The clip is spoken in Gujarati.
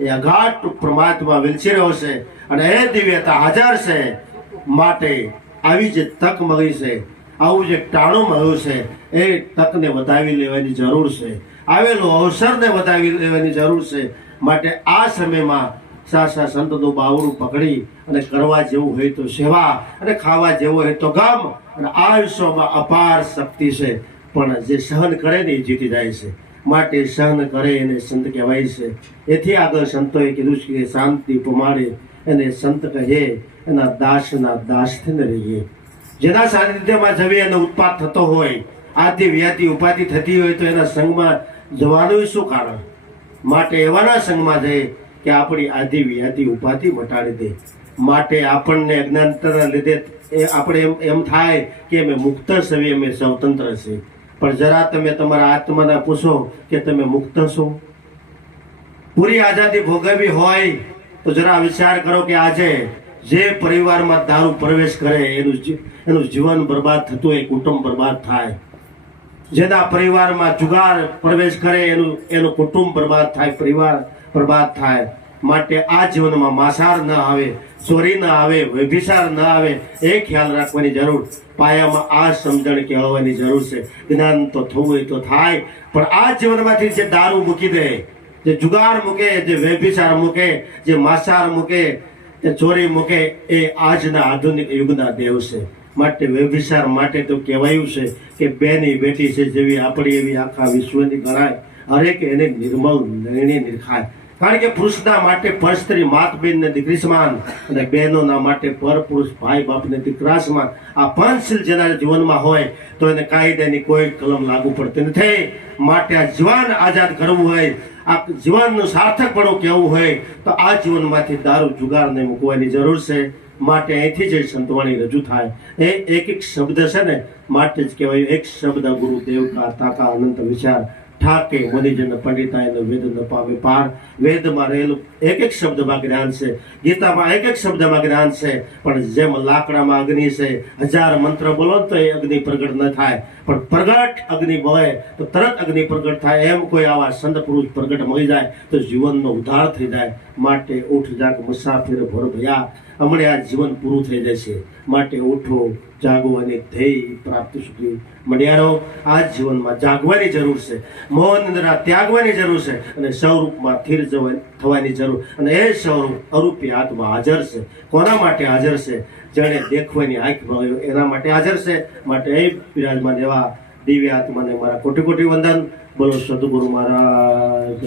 એ અગાધ પરમાત્મા વિલસી રહ્યો છે અને એ દિવ્યતા હાજર છે. માટે આવી જે તક મળી છે, આવું જે ટાણું મળ્યું છે, એ તકને વધાવી લેવાની જરૂર છે. આવેલો અવસરને વધાવી લેવાની જરૂર છે. માટે આ સમયમાં સાસા સંતનું બાવડું પકડી અને કરવા જેવું હોય તો સેવા અને ખાવા જેવું હોય તો ગામ. અને આ વિશ્વમાં અપાર શક્તિ છે, પણ જે સહન કરે ને એ જીતી જાય છે. માટે સહન કરે એને સંત કહેવાય છે. એથી આગળ સંતોએ કીધું છે કે શાંતિ પમાડે એને સંત કહે, એના દાસના દાસ થઈને રહીએ. જેના સાનિધ્યમાં જવી એનો ઉત્પાદ થતો હોય, આદિ વ્યાધિ ઉપાધિ થતી હોય, તો એના સંગમાં જવાનું શું કારણ? માટે એવાના સંગમાં જાય કે આપણી આદિ વ્યાધિ ઉપાધિ મટાડી દે. માટે આપણને અજ્ઞાનતાના લીધે આપણે એમ થાય કે અમે મુક્ત છીએ, અમે સ્વતંત્ર છીએ. પણ જરા તમે તમારા આત્માને પૂછો કે તમે મુક્ત છો? પૂરી આઝાદી ભોગવવી હોય તો જરા વિચાર કરો કે આજે જે પરિવારમાં દારૂ પ્રવેશ કરે એનું જીવન બરબાદ થતું હોય, કુટુંબ બરબાદ થાય. જેના પરિવારમાં જુગાર પ્રવેશ કરે એનું કુટુંબ બરબાદ થાય, પરિવાર બરબાદ થાય. માટે આ જીવનમાં માંસાહાર ન આવે, ચોરી ન આવે, વ્યભિચાર ન આવે, એ ખ્યાલ રાખવાની જરૂર. પાયામાં આ સમજણ કહેવાની જરૂર છે. જ્ઞાન તો થવું હોય તો થાય, પણ આ જીવનમાંથી જે દારૂ મૂકી દે, જે જુગાર મૂકે, જે વ્યભિચાર મૂકે, જે માંસાહાર મૂકે, જે ચોરી મૂકે, એ આજના આધુનિક યુગના દેવ છે. માટે વ્યભિચાર માટે તો કહેવાયું છે કે બેની બેટી છે જેવી આપણી એવી આખા વિશ્વની ગણાય. હરેક એને નિર્મળ નયને નિરખાય. કારણ કે પુરુષના માટે પર સ્ત્રી માત બેન ને દીકરી સમાન, અને બહેનોના માટે પર પુરુષ ભાઈ બાપ ને દીકરા સમાન. આ પંચશીલ જેના જીવનમાં હોય તો એને કાયદાની કોઈ કલમ લાગુ પડતી નથી. માટે આ જીવન આઝાદ કરવું હોય, આ જીવનનું સાર્થકપણું કહેવું હોય તો આ જીવનમાંથી દારૂ જુગારને મૂકવાની જરૂર છે. માટે અહીંથી જે સંતવાણી રજૂ થાય એ એક એક શબ્દ છે ને, માટે જ કહેવાય એક શબ્દ ગુરુદેવ કા તાકા અનંત વિચાર ઠાકે મનિજન પંડિતાય વેદ ન પામે પાર. વેદમાં રહેલું એક એક શબ્દમાં જ્ઞાન છે, ગીતામાં એક એક શબ્દમાં જ્ઞાન છે. પણ જેમ લાકડામાં અગ્નિ છે, 1000 મંત્ર બોલો તો એ અગ્નિ પ્રગટ ન થાય, પણ પ્રગટ અગ્નિ બળે તો તરત અગ્નિ પ્રગટ થાય. એમ કોઈ આવા સંત પુરુષ પ્રગટ મળી જાય તો જીવનનો ઉદ્ધાર થઈ જાય. માટે ઉઠ જાગ મુસાફિર ભર ભયા, હમણાં આ જીવન પૂરું થઈ જશે. માટે ઉઠો, જાગો અને ધ્યેય પ્રાપ્ત સુધી મળ્યારો. આ જીવનમાં જાગવાની જરૂર છે, મોહ નિંદ્રા ત્યાગવાની જરૂર છે, અને સ્વરૂપમાં સ્થિર થવાની જરૂર. અને એ સ્વરૂપ અરૂપી આત્મા હાજર છે. કોના માટે હાજર છે? જેણે દેખવાની આંખ મળ્યો એના માટે હાજર છે. માટે એ બિરાજમાન એવા દિવ્ય આત્માને મારા કોટી કોટી વંદન. બોલો સદગુરુ મહારાજ.